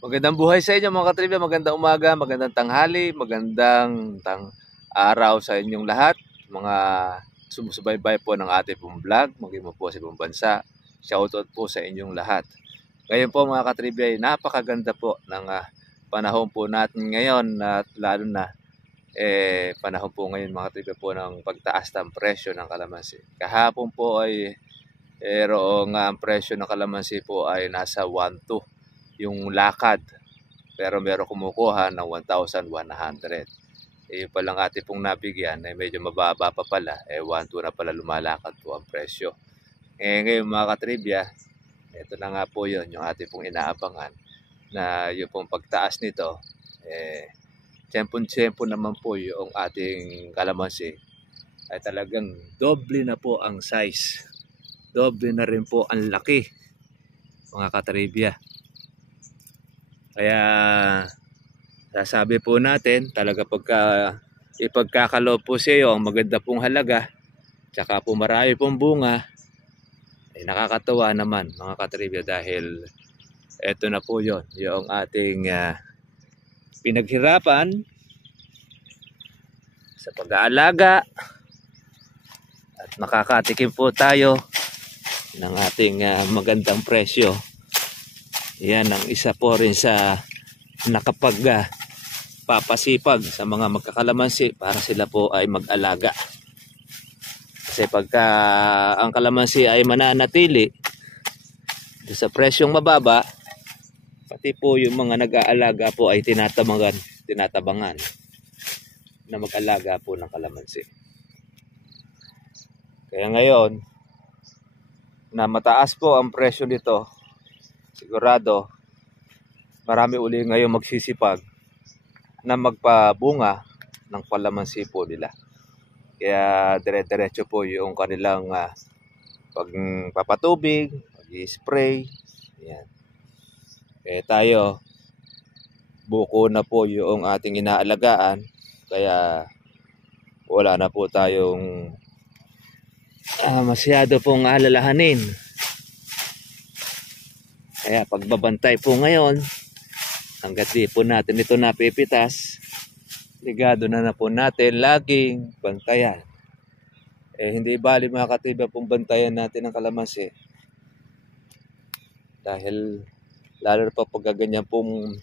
Magandang buhay sa inyo mga katribya, magandang umaga, magandang tanghali, magandang araw sa inyong lahat. Mga sumusubaybay po ng ating pong vlog, maging mo po sa ibang bansa. Shoutout po sa inyong lahat. Ngayon po mga katribya, napakaganda po ng panahon po natin ngayon at lalo na panahon po ngayon mga katribya po ng pagtaas ng presyo ng kalamansi. Kahapon po ay ang presyo ng kalamansi po ay nasa 1.2 yung lakad, pero meron kumukuha ng 1,100. Yung palang ating pong nabigyan ay medyo mababa pa pala, 1,2 na pala lumalakad po ang presyo. Ngayon mga katribya, ito na nga po yun, yung ating pong inaabangan na yung pong pagtaas nito, tiyempon-tiyempo naman po yung ating kalamansi ay talagang doble na po ang size. Doble na rin po ang laki mga katribya. Kaya sasabi po natin talaga pagka ipagkakaloob po sa iyo ang maganda pong halaga tsaka po marami pong bunga, ay nakakatuwa naman mga katribya dahil eto na po yon yung ating pinaghirapan sa pag-aalaga at makakatikim po tayo ng ating magandang presyo. Yan ang isa po rin sa papasipag sa mga magkakalamansi para sila po ay mag-alaga. Kasi pagka ang kalamansi ay mananatili sa presyong mababa, pati po yung mga nag-aalaga po ay tinatabangan na mag-alaga po ng kalamansi. Kaya ngayon na mataas po ang presyo nito, sigurado marami uli ngayon magsisipag na magpabunga ng kalamansi po nila. Kaya dire-diretso po yung kanilang pagpapatubig, pag-spray. Yan. Kaya tayo, buko na po yung ating inaalagaan. Kaya wala na po tayong masyado pong alalahanin. Kaya pagbabantay po ngayon, hanggat di po natin ito napipitas, ligado na po natin laging bantayan. Hindi bali mga katiba pong bantayan natin ang kalamansi. Dahil lalo na pag ganyan pong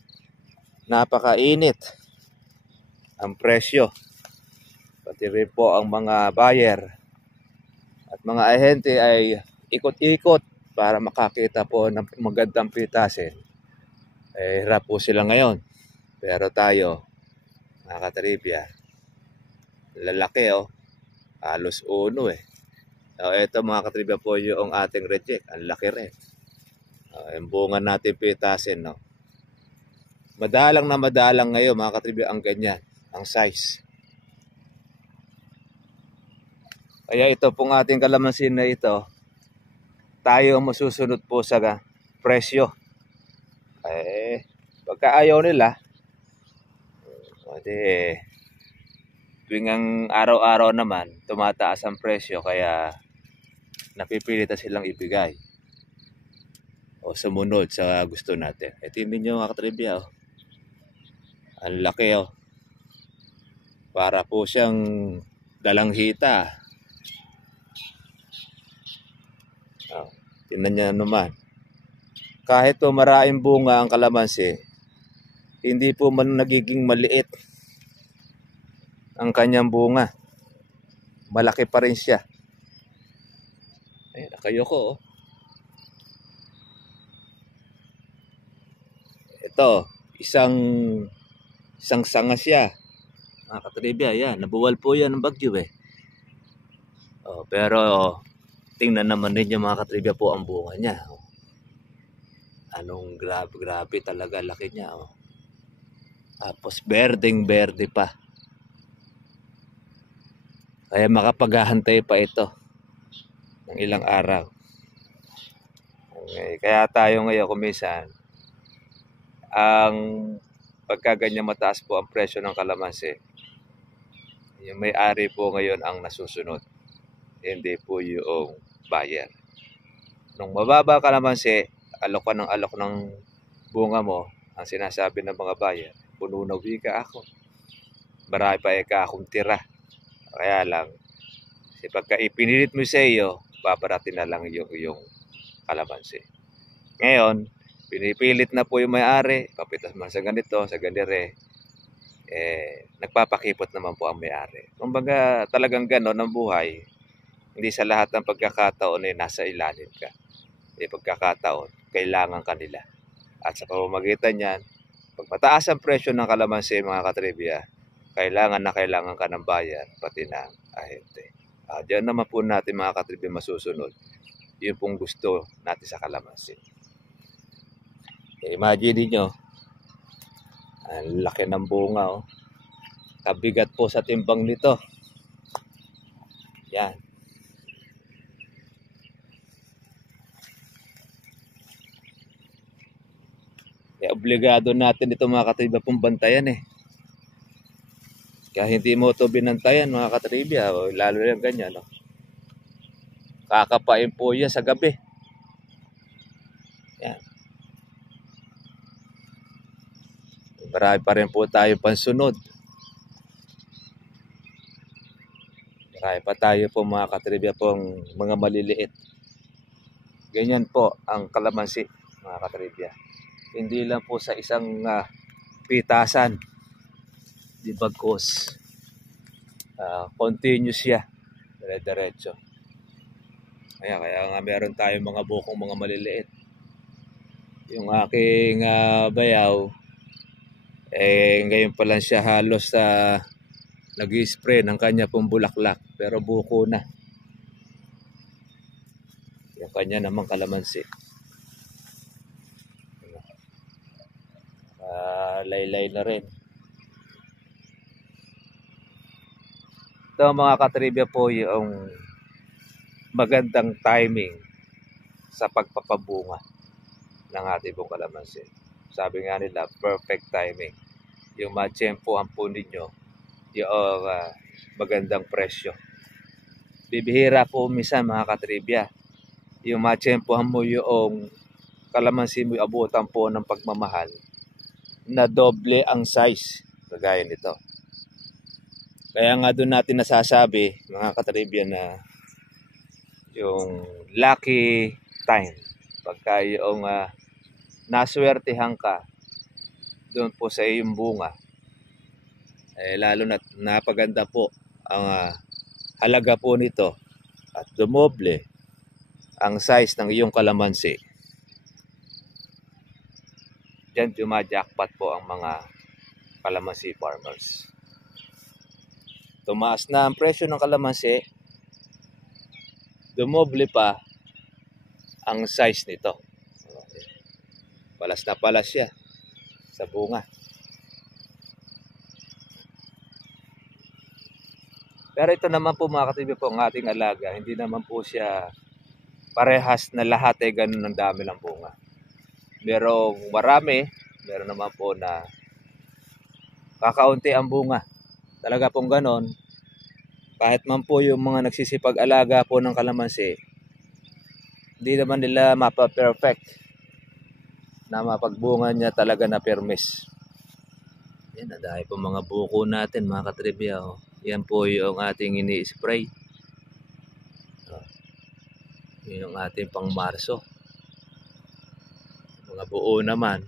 napakainit ang presyo. Pati rin po ang mga buyer at mga ahente ay ikot-ikot para makakita po ng magandang pitasin. Hirap po sila ngayon. Pero tayo, mga katribya, lalaki halos uno So ito mga katribya po yung ating reject. Ang laki rin. Yung bunga natin pitasin, no. Madalang na madalang ngayon mga katribya ang ganyan, ang size. Kaya ito pong ating kalamansin na ito, tayo ang masusunod po sa presyo. Pagka ayaw nila, tuwing ang araw-araw naman tumataas ang presyo, kaya napipilitan silang ibigay o sumunod sa gusto natin. Tingnan nyo mga katribya, ang laki para po siyang dalanghita. Tingnan nyo naman, kahit po maraming bunga ang kalamansi, hindi po man nagiging maliit ang kanyang bunga. Malaki pa rin siya. Nakayoko Ito, isang sanga siya. Mga katribya, yan. Nabuwal po yan ng bagyo pero tingnan naman ninyo mga katribya po ang bunga niya. Anong grabe talaga laki niya. Tapos berdeng-berde pa. Kaya makapaghahantay pa ito ng ilang araw. Kaya tayo ngayon kumisan, ang pagkaganyan mataas po ang presyo ng kalamansi, yung may-ari po ngayon ang nasusunod, hindi po yung buyer. Nung mababa kalamansi, alok ka ng alok ng bunga mo, ang sinasabi ng mga bayan, puno na wika ako. Marami pa akong tira. Kaya lang, pagka ipinilit mo sa iyo, babaratin na lang yung kalamansi. Ngayon, pinipilit na po yung may-ari, papitas man sa ganito, sa ganire, nagpapakipot naman po ang may-ari. Kumbaga, talagang gano'n ang buhay. Hindi sa lahat ng pagkakataon nasa ilalim ka. May pagkakataon, kailangan kanila. At sa pamamagitan niyan, pag mataas ang presyo ng kalamansi, mga katribya, kailangan ka ng bayan, pati ng ahente. Diyan naman po natin, mga katribya, masusunod. Yun pong gusto natin sa kalamansi. Imagine niyo, ang laki ng bunga. Oh. Kabigat po sa timbang nito. Yan. Obligado natin ito, mga katribya, pong bantayan Kaya hindi mo ito binantayan, mga katribya, lalo yung ganyan. No? Kakapain po yan sa gabi. Yan. Marami pa rin po tayo pansunod. Marami pa tayo po, mga katribya, pong mga maliliit. Ganyan po ang kalamansi, mga katribya. Hindi lang po sa isang pitasan. Di bagkos. Continuous siya. Dire-diretso. Kaya nga meron tayong mga bukong mga maliliit. Yung aking bayaw, ngayon pa lang siya halos nag-spray ng kanya pong bulaklak. Pero buko na. Yung kanya naman kalamansi. Laylay na rin. Ito, mga katribya, po yung magandang timing sa pagpapabunga ng ating pong kalamansi. Sabi nga nila, perfect timing. Yung matsyempohan po ninyo, yung magandang presyo. Bibihira po minsan, mga katribya, yung matsyempohan mo yung kalamansi mo, abutan po ng pagmamahal na doble ang size, kagaya nito. Kaya nga doon natin nasasabi, mga katribya, na yung lucky time, pagka yung naswertehan ka doon po sa iyong bunga, lalo na napaganda po ang halaga po nito at dumoble ang size ng iyong kalamansi. Diyan jumajackpot po ang mga kalamansi farmers. Tumaas na ang presyo ng kalamansi, dumoble pa ang size nito. Palas na palas siya sa bunga. Pero ito naman po, mga katribya, po ang ating alaga. Hindi naman po siya parehas na lahat ganun ang dami ng bunga. Merong marami, meron naman po na kakaunti ang bunga. Talaga pong ganon. Kahit man po yung mga nagsisipag-alaga po ng kalamansi, hindi naman nila mapa-perfect na mapagbunga niya talaga na permis. Yan, dahil po mga buko natin, mga katribya. Oh. Yan po yung ating ini-spray. Yun yung ating pang Marso. Mga buo naman.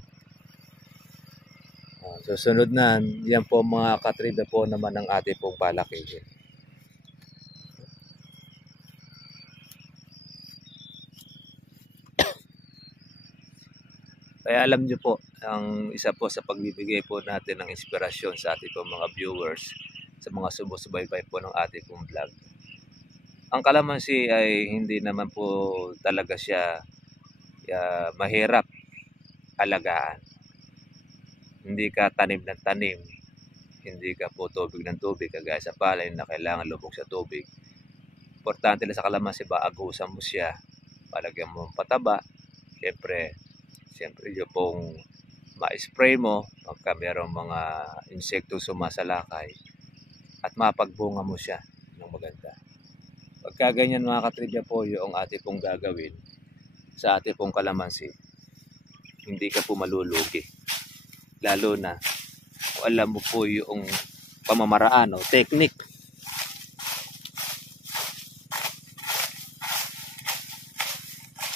Susunod na, yan po, mga katribya, po naman ang ating pong palakihin. Kaya alam nyo po, ang isa po sa pagbibigay po natin ng inspirasyon sa ating pong mga viewers, sa mga sumusubaybay po ng ating pong vlog. Ang kalamansi ay hindi naman po talaga siya mahirap alagaan. Hindi ka tanim ng tanim, hindi ka po tubig ng tubig, kagaya sa palay na kailangan lubog sa tubig. Importante lang sa kalamansi, agusan mo siya, palagyan mo ng pataba, siyempre yung pong ma-spray mo pagka mayroong mga insekto sumasalakay at mapagbunga mo siya ng maganda. Pagka ganyan, mga katribya, po yung ating pong gagawin sa ating pong kalamansi, hindi ka po malulugi. lalo na kung alam mo po yung pamamaraan o technique.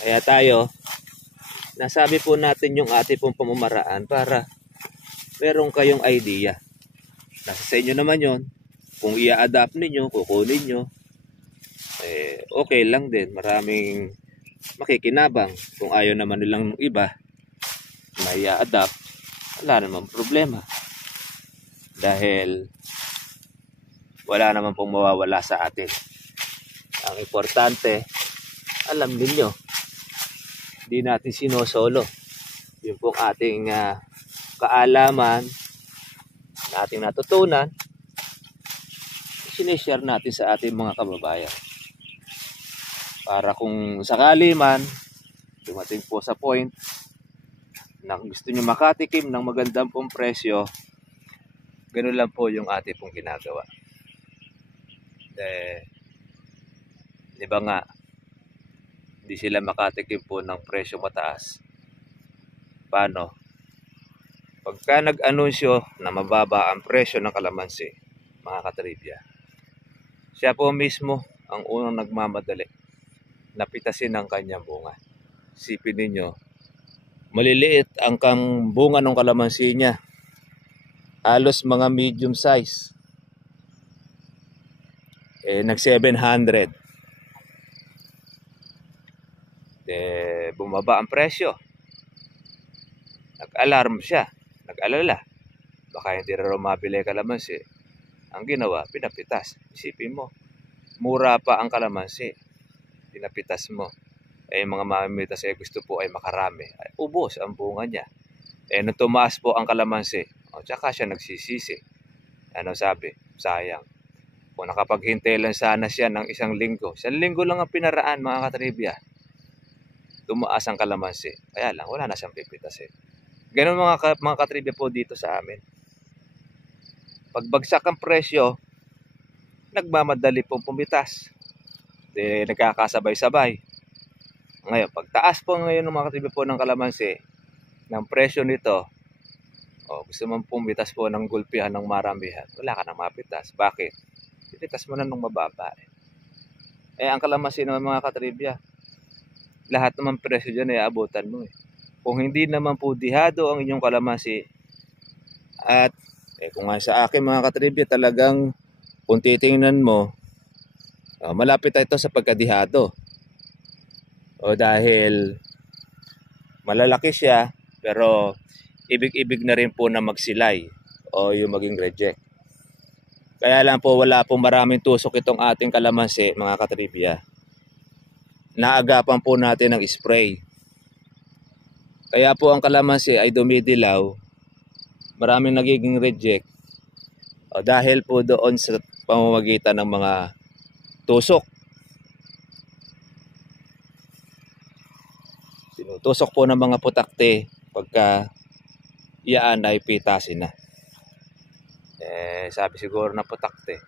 Kaya tayo, nasabi po natin yung ating pong pamamaraan para meron kayong idea. Nasa sa inyo naman yon. Kung i-adapt ninyo, kukunin nyo, okay lang din. Maraming makikinabang. Kung ayaw naman nilang iba na i-adapt, wala namang problema. Dahil wala naman pong mawawala sa atin. Ang importante, alam ninyo, hindi natin sinosolo. Yung pong ating kaalaman na ating natutunan, sinishare natin sa ating mga kababayan. Para kung sakali man, dumating po sa point na gusto nyo makatikim ng magandang pong presyo, ganun lang po yung ating pong ginagawa. Di ba nga, hindi sila makatikim po ng presyo mataas. Paano? Pagka nag-anunsyo na mababa ang presyo ng kalamansi, mga katribya, siya po mismo ang unang nagmamadali na pitasin ang kanyang bunga. Sipin ninyo, maliliit ang bunga ng kalamansi niya. Halos mga medium size. Nag 700. Bumaba ang presyo. Nag-alarm siya. Nag-alala. Baka hindi rin mabili kalamansi. Ang ginawa, pinapitas. Isipin mo, mura pa ang kalamansi. Pinapitas mo. Mga mamimitas gusto po ay makarami. Ubos ang bunga niya. Nung tumaas po ang kalamansi, tsaka siya nagsisisi. Ano sabi? Sayang. Kung nakapaghintay lang sana siya ng 1 linggo. 1 linggo lang ang pinaraan, mga katribya. Tumaas ang kalamansi. Kaya lang, wala na siyang pipitasin. Ganun mga katribya po dito sa amin. Pagbagsak ang presyo, nagmamadali pong pumitas. Nagkakasabay-sabay. Ngayon, pagtaas po ngayon ng mga katribya po ng kalamansi, ng presyo nito, gusto mong pumitas po ng gulpihan ng maramihan, wala ka nang mapitas. Bakit? Pitas mo na nung mababa. Ang kalamansi naman mga katribya, lahat naman presyo dyan ay abutan mo. Kung hindi naman po dihado ang inyong kalamansi, at kung nga sa akin mga katribya, talagang kung titingnan mo, malapit ito sa pagkadihado. Dahil malalaki siya, pero ibig-ibig na rin po na magsilay o yung maging reject. Kaya lang po wala pong maraming tusok itong ating kalamansi, mga katribya. Naagapan po natin ng spray. Kaya po ang kalamansi ay dumidilaw, maraming nagiging reject dahil po doon sa pamamagitan ng mga tusok. Sinutusok po ng mga putakte pagka iyaan ay pitasin na. Sabi siguro ng putakte,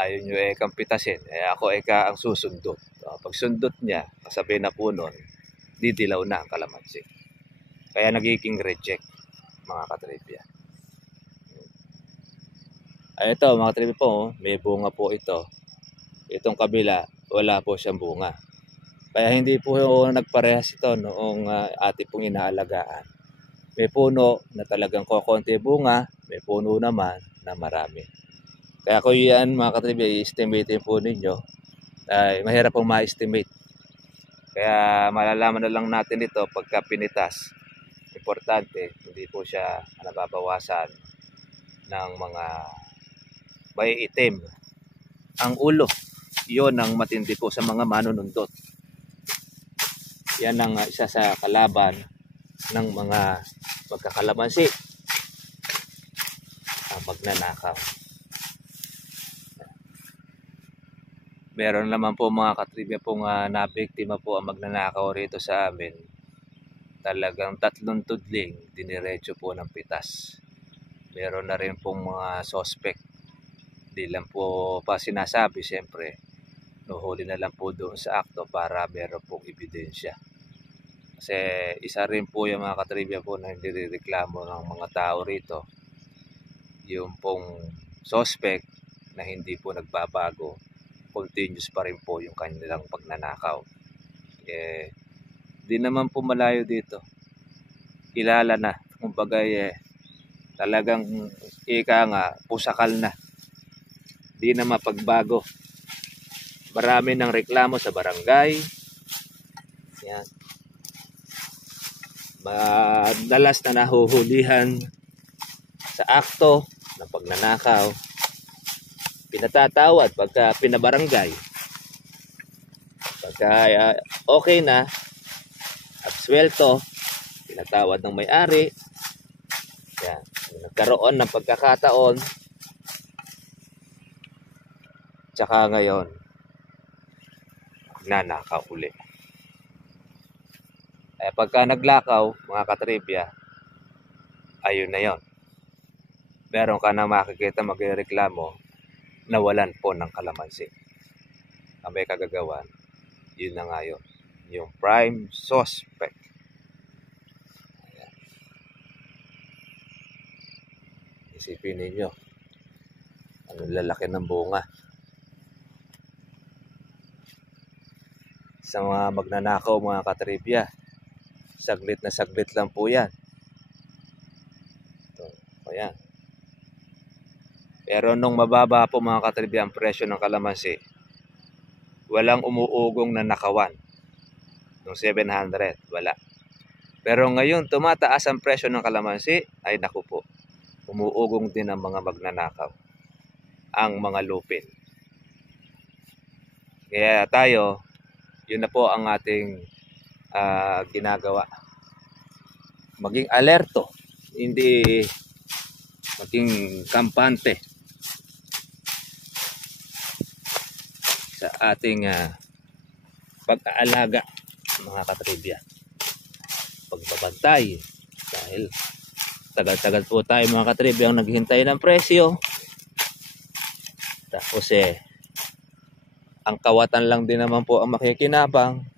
ayaw nyo kang pitasin, ako ang susundot. Pag sundot niya, kasabi na po nun, didilaw na ang kalamansi. Kaya nagiging reject, mga katribya. Ito mga katribya po, may bunga po ito. Itong kabila, wala po siyang bunga. Kaya hindi po nagparehas ito noong ating pong inaalagaan. May puno na talagang kokonti bunga, may puno naman na marami. Kaya kung yan mga katribya, i-estimate po ninyo, ay mahirap pong ma-estimate. Kaya malalaman na lang natin ito pagka pinitas. Importante, hindi po siya nababawasan ng mga may itim. Ang ulo, yun ang matindi po sa mga manunundot. Yan ang isa sa kalaban ng mga magkakalamansi, ang magnanakaw. Meron naman po mga katribya pong nabiktima po ang magnanakaw rito sa amin. Talagang 3 tudling, diniretso po ng pitas. Meron na rin pong mga suspect. Di lang po pa sinasabi, siyempre. Nuhuli na lang po doon sa akto para meron pong ebidensya. Kasi isa rin po yung mga katribya po na hindi reklamo ng mga tao rito. Yung pong suspect na hindi po nagbabago, continuous pa rin po yung kanilang pagnanakaw. Di naman po malayo dito. Kilala na. Kumbaga talagang ika nga, pusakal na. Di na mapagbago. Marami ng reklamo sa barangay. Yan. Madalas na nahuhulihan sa akto ng pagnanakaw. Pinatatawad pagka pinabarangay. Pagka okay na, absuelto, pinatawad ng may-ari. Yan. Nagkaroon ng pagkakataon. Tsaka ngayon, nanakaw uli. Pagka naglakaw, mga katribya, ayun na yon. Meron ka na makikita magreklamo, nawalan po ng kalamansi. Ang may kagagawan, yun na nga yun. Yung prime suspect. Ayan. Isipin ninyo, ang lalaki ng bunga. Sa mga magnanakaw, mga katribya, saglit na saglit lang po yan. Ito, ayan. Pero nung mababa po, mga katribya, ang presyo ng kalamansi, walang umuugong na nakawan. Nung 700, wala. Pero ngayon, tumataas ang presyo ng kalamansi, ay naku po, umuugong din ang mga magnanakaw, ang mga lupin. Kaya tayo, yun na po ang ating ginagawa. Maging alerto, hindi maging kampante sa ating pag-aalaga, mga katribya. Pagbabantay, dahil tagal-tagal po tayo, mga katribya, ang naghihintay ng presyo. Tapos ang kawatan lang din naman po ang makikinabang.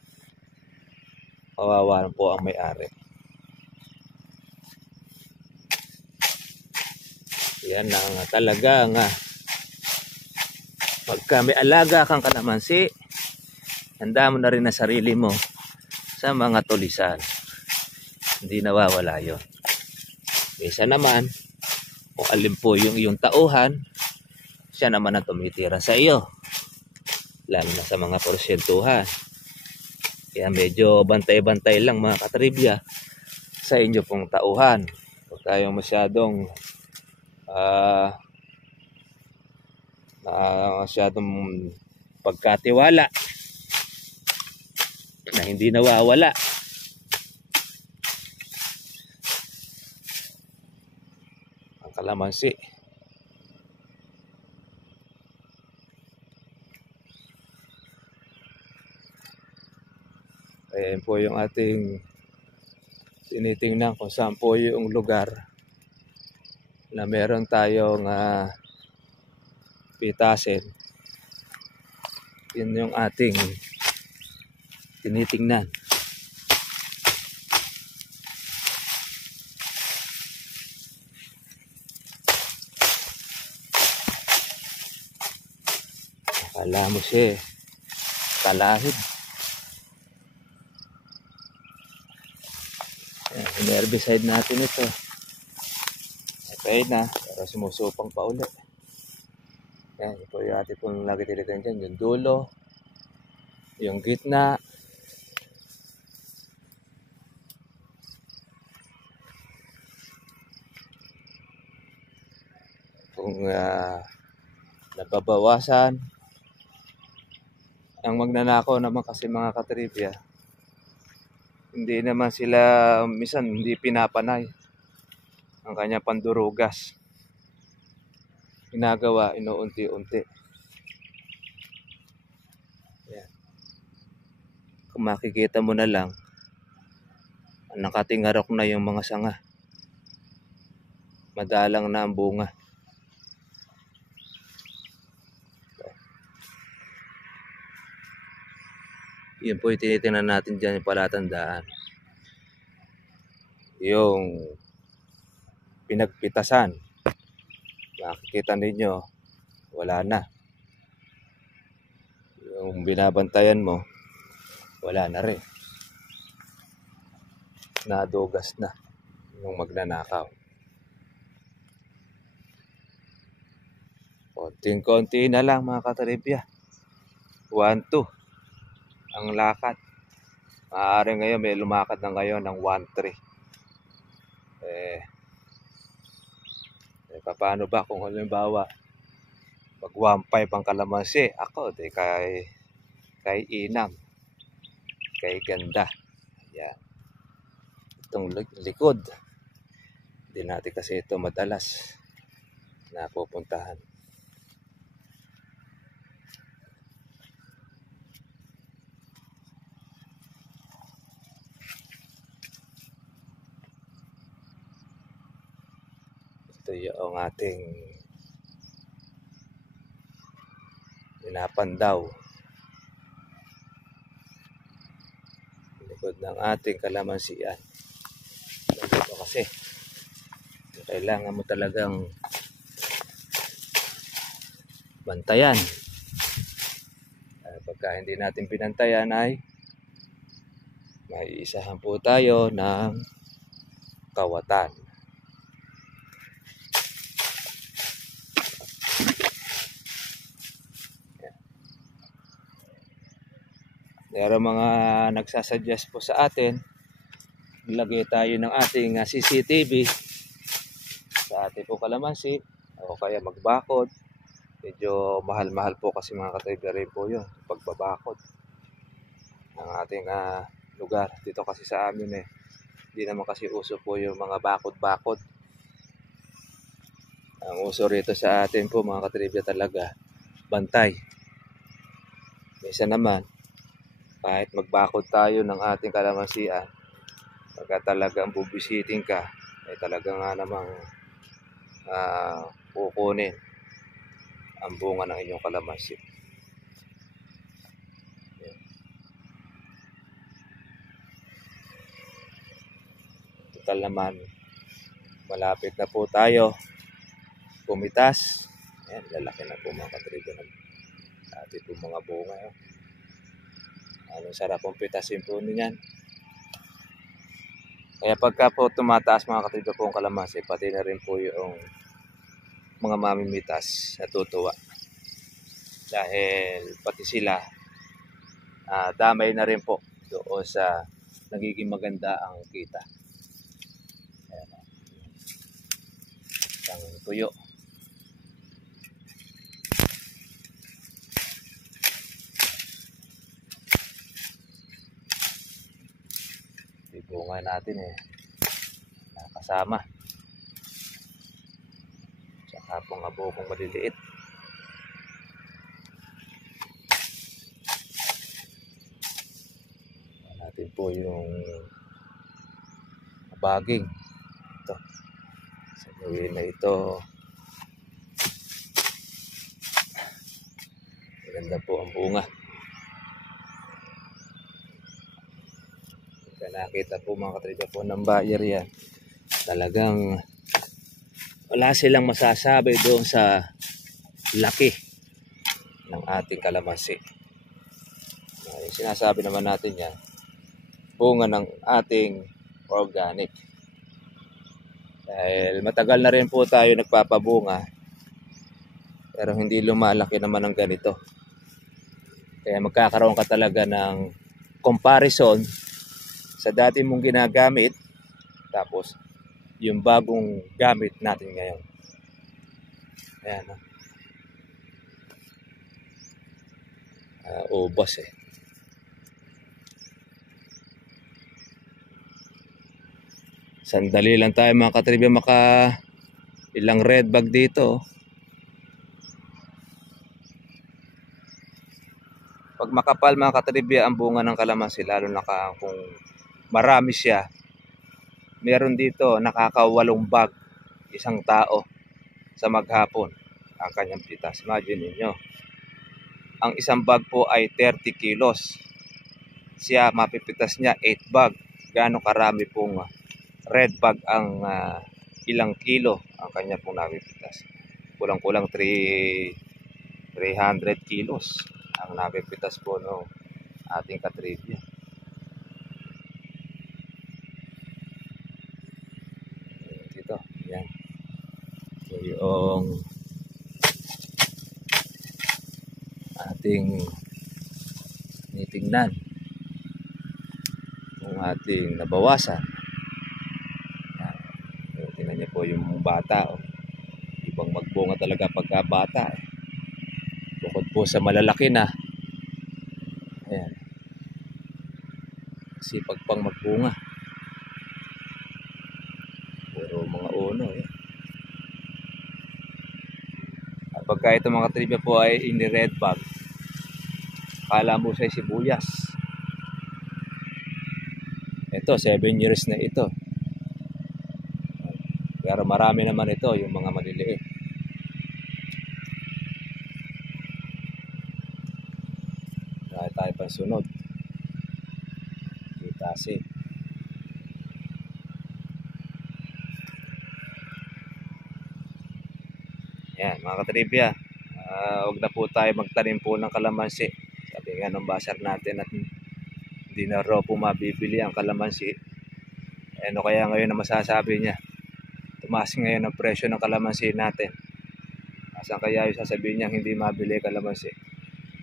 Kawawa po ang may-ari. Yan na nga talaga nga. Pagka may alaga kang kalamansi, handa mo na rin na sarili mo sa mga tulisan. Hindi nawawala yun. Isa naman, kung alin po yung iyong tauhan, siya naman ang tumitira sa iyo. Lalo na sa mga porsyentuhan. Kaya medyo bantay-bantay lang, mga katribya, sa inyo pong tauhan. Huwag tayong masyadong pagkatiwala na hindi nawawala. Ang kalamansi. Ayan po yung ating tinitingnan kung saan po yung lugar na meron tayong pitasin. Yun yung ating tinitingnan. Akala mo siya talahid. Herbicide natin ito. Okay na, pero sumusupang pa ulit. Yan, ito yung ating kung lagi tilitan dyan. Yung dulo, yung gitna, kung nababawasan. Ang magnanakaw naman kasi, mga katribya, hindi naman sila, minsan hindi pinapanay ang kanyang pandurugas. Ginagawa, inuunti-unti. Yan. Kung makikita mo na lang, nakatingarok na yung mga sanga. Madalang na ang bunga. Yun po yung tinitingnan natin dyan, yung palatandaan. yung pinagpitasan. Makikita ninyo, wala na. Yung binabantayan mo, wala na rin. Nadugas na yung magnanakaw. Konting-konti na lang mga katribya. 1-2 ang lakad. Maaaring ngayon may lumakad na ngayon ng 1-3. Paano ba kung halimbawa mag 1-5 ang kalamansi? Ako, kay Inam, kay Ganda. Yan. Itong likod. Hindi natin kasi ito madalas napupuntahan. Ito yung ating pinapandaw. Likod ng ating kalamansian. Ito kasi kailangan mo talagang bantayan. Pagka hindi natin pinantayan ay may isahan po tayo ng kawatan. Meron mga nagsasuggest po sa atin, ilagay tayo ng ating CCTV sa ating po kalamansi o kaya magbakod. Medyo mahal-mahal po kasi mga katribya rin po yun, pagbabakod ng ating lugar. Dito kasi sa amin hindi naman kasi uso po yung mga bakod-bakod. Ang uso rito sa atin po mga katribya talaga, bantay. Minsan naman, kahit magbakod tayo ng ating kalamansian, pagka talagang bubisiting ka, ay talaga nga namang kukunin ang bunga ng inyong kalamansi. Total naman, malapit na po tayo pumitas. Ayan, lalaki na po mga katribya ng ating po mga bunga. Anong sarap pong pitasin po niyan. Kaya pagka po tumataas mga katribya po ang kalamansi, pati na rin po yung mga mamimitas natutuwa. Dahil pati sila damay na rin po doon sa nagiging maganda ang kita. Ayan. Isang tuyo. Bunga natin nakasama saka pong abokong maliliit. Natin po yung baging ito sa gawin na ito. Maganda po ang bunga. Nakita po mga katribya po ng buyer yan, talagang wala silang masasabi doon sa laki ng ating kalamansi. Sinasabi naman natin yan, bunga ng ating organic. Dahil matagal na rin po tayo nagpapabunga, pero hindi lumalaki naman ng ganito. Kaya magkakaroon ka talaga ng comparison sa dati mong ginagamit, tapos yung bagong gamit natin ngayon. Ayan. Ubos Sandali lang tayo mga katribya ilang red bag dito. Pag makapal mga katribya ang bunga ng kalamansi, lalo na kung marami siya, meron dito nakaka-8 bag isang tao sa maghapon ang kanyang pitas. Imagine niyo, ang isang bag po ay 30 kilos. Siya mapipitas niya 8 bag. Gaano karami pong red bag ang ilang kilo ang kanya pong napipitas. Kulang-kulang 300 kilos ang napipitas po ng ating katribya. Dito, yan. So, yung ating tinitingnan kung ating nabawasan. Yan. So, tingnan niyo po yung bata. Oh. Ibang magbunga talaga pagka bata. Eh. Bukod po sa malalaki na. Ayan. Sipag pang magbunga. Puro mga uno. Eh. Pagka ito mga trivia po ay ini-red bag, kala mo siya sibuyas. Ito, 7 years na ito. Pero marami naman ito, yung mga maliliit. Kaya tayo pansunod. Kitasi. Yan, mga katribya. Huwag na po tayo magtanim po ng kalamansi. Sabi nga ng basar natin at hindi na raw po mabibili ang kalamansi. Ano kaya ngayon na masasabi niya? Tumaas ngayon ang presyo ng kalamansi natin. Asan kaya yung sasabihin niya hindi mabili kalamansi?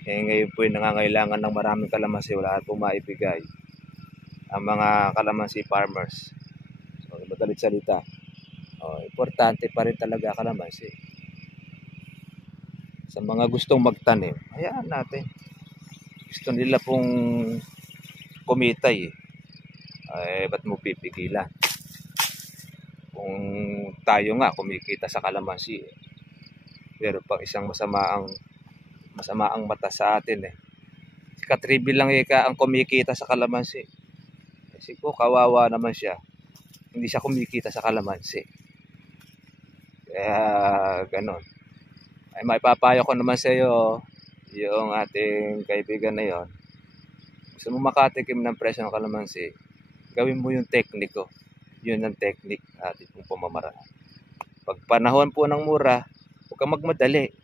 Ngayon po yung nangangailangan ng maraming kalamansi. Wala po maibigay ang mga kalamansi farmers. So, madalit salita. Importante pa rin talaga kalamansi. Sa mga gustong magtanim, hayaan natin. Gusto nila pong kumitay ba't mo pipigilan? Kung tayo nga kumikita sa kalamansi, pero pang isang masamaang mata sa atin Si Katribi lang ang kumikita sa kalamansi. Kasi po kawawa naman siya. Hindi siya kumikita sa kalamansi. Kaya ganon. Ay maipapayo ko naman sa iyo yung ating kaibigan na yon. Gusto mo makatikim ng presyo ng kalamansi, gawin mo yung tekniko. Yun ang teknik ating pong pamamaraan. Pag panahon po ng mura, huwag kang magmadali.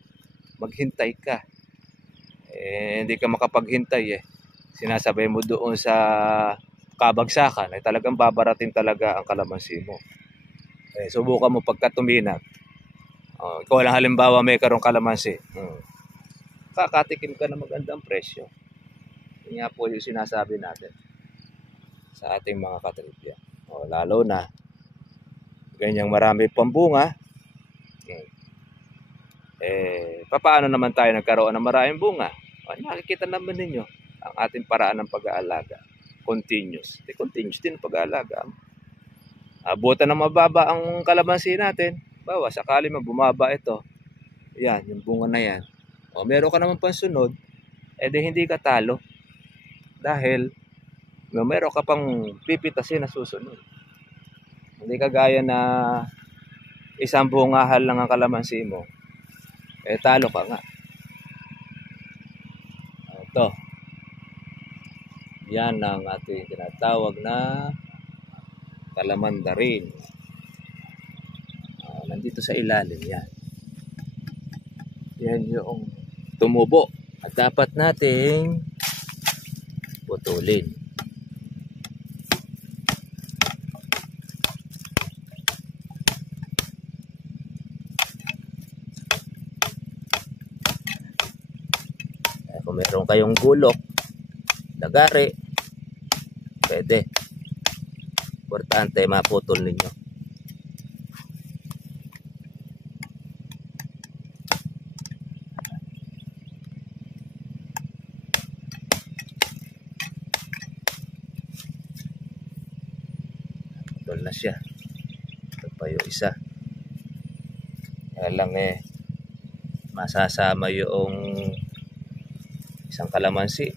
Maghintay ka. Hindi ka makapaghintay Sinasabay mo doon sa kabagsakan ay talagang babaratin talaga ang kalamansi mo. Subukan mo pagka tuminag. Ikaw lang halimbawa may karong kalamansi. Kakatikim ka na magandang presyo. Yan nga po yung sinasabi natin sa ating mga katribya. Lalo na ganyang marami pang bunga. Paano naman tayo nagkaroon ng maraming bunga? Nakikita naman ninyo ang ating paraan ng pag-aalaga. Continuous. Continuous din pag-aalaga. Abutan na mababa ang kalamansi natin. Bawa, sakali bumaba ito. Yan, yung bunga na yan. Meron ka naman pansunod, hindi ka talo. Dahil, meron ka pang pipitasin na susunod. Hindi kagaya na isang bungahal lang ang kalamansi mo. Talo ka nga. Ito. Yan ang ating tinatawag na kalamandarin. Nandito sa ilalim yan. Yan yung tumubo at dapat nating putulin. Kung meron kayong gulok, lagari, pwede. Importante maputol ninyo. Na siya. Ito pa yung isa. Kaya lang masasama yung isang kalamansi.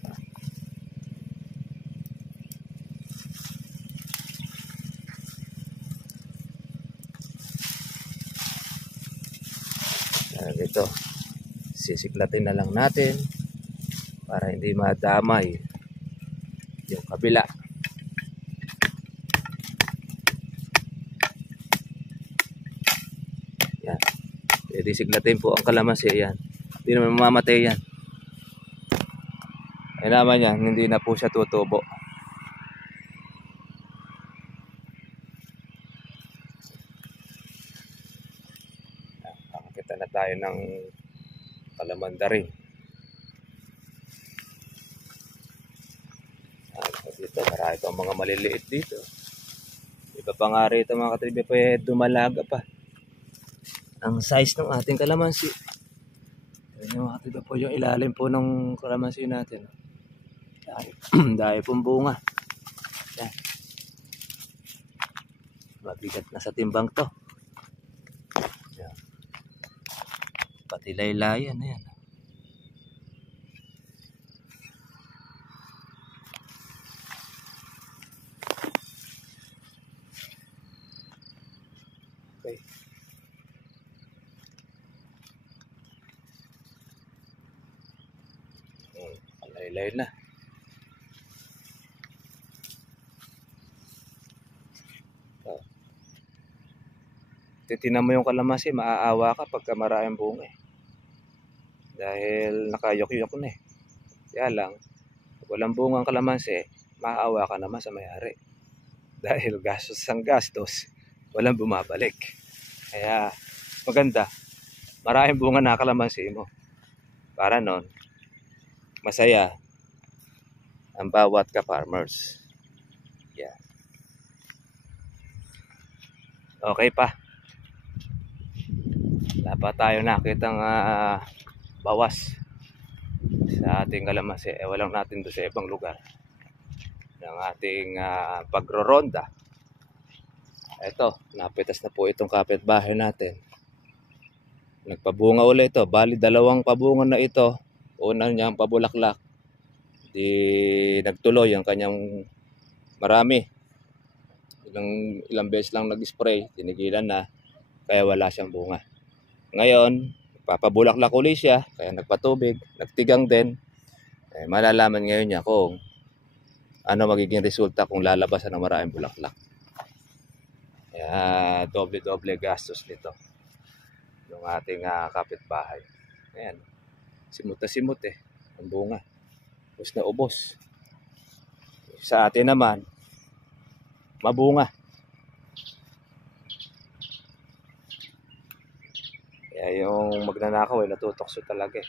Ito. Sisiklatin na lang natin para hindi madamay yung kabila. Sisiglatin po ang kalamansi. Yan. Hindi naman mamamatay yan. Ay naman yan, hindi na po siya tutubo. Nakakita na tayo ng kalamanda rin. Dito, marami pa mga maliliit dito. Iba pa nga rito mga katribya, dumalaga pa ang size ng ating kalamansi. Yan yung mga katribya po, yung ilalim po ng kalamansi natin. Dahil pong bunga. Yan. Mabigat na sa timbang to. Yan. Pati laylayan na yan. Okay. Laylay na. Titignan mo yung kalamansi, maaawa ka pagka maraming bunga eh. Dahil nakayok-yok na eh. Kaya lang, pag walang bunga ang kalamansi, maaawa ka naman sa may-ari. Dahil gastos ang gastos, walang bumabalik. Kaya maganda, maraming bunga na kalamansi mo. Para nun, masaya ang bawat ka-farmers. Yeah. Okay pa. Dapat tayo nakitang bawas sa ating kalamansi. Walang natin doon sa ibang lugar ng ating pagroronda. Ito, napitas na po itong kapitbahay natin. Nagpabunga ulit ito. Bali, 2 pabunga na ito. Una niyang pabulaklak. Di nagtuloy ang kanyang marami. Ilang beses lang nag-spray. Tinigilan na. Kaya wala siyang bunga. Ngayon, papabulaklak ulit siya, kaya nagpatubig, nagtigang din. Malalaman ngayon niya kung ano magiging resulta kung lalabasan ng maraming bulaklak. Kaya doble-doble gastos nito yung ating kapitbahay. Ayan, simut na simut eh, ang bunga. Ubos na ubos. Sa atin naman, mabunga. Kaya yung magnanakaw ay natutokso talaga eh.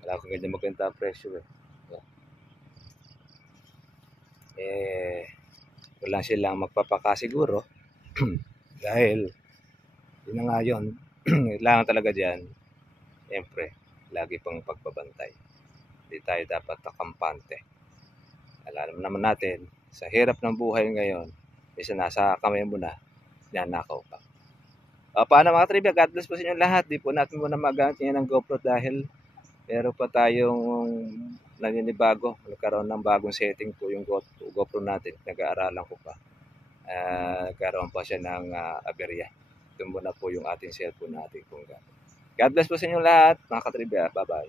Wala kang ganyan maganda ang presyo eh. Wala silang magpapakasiguro. Dahil yun na nga yun. Kailangan talaga dyan, siyempre, lagi pang pagbabantay. Hindi tayo dapat nakampante. Alam naman natin, sa hirap ng buhay ngayon, isa nasa kamay mo na, nanakaw pa. Paano mga trivia? God bless po sa inyo lahat. Di po natin muna magamit ngayon ng GoPro dahil meron pa tayong naninibago. Nagkaroon ng bagong setting po yung GoPro natin. Nag-aaralan ko pa. Nagkaroon pa siya ng aberya. Ito muna po yung ating cellphone natin. God bless po sa inyo lahat mga katribya. Bye-bye.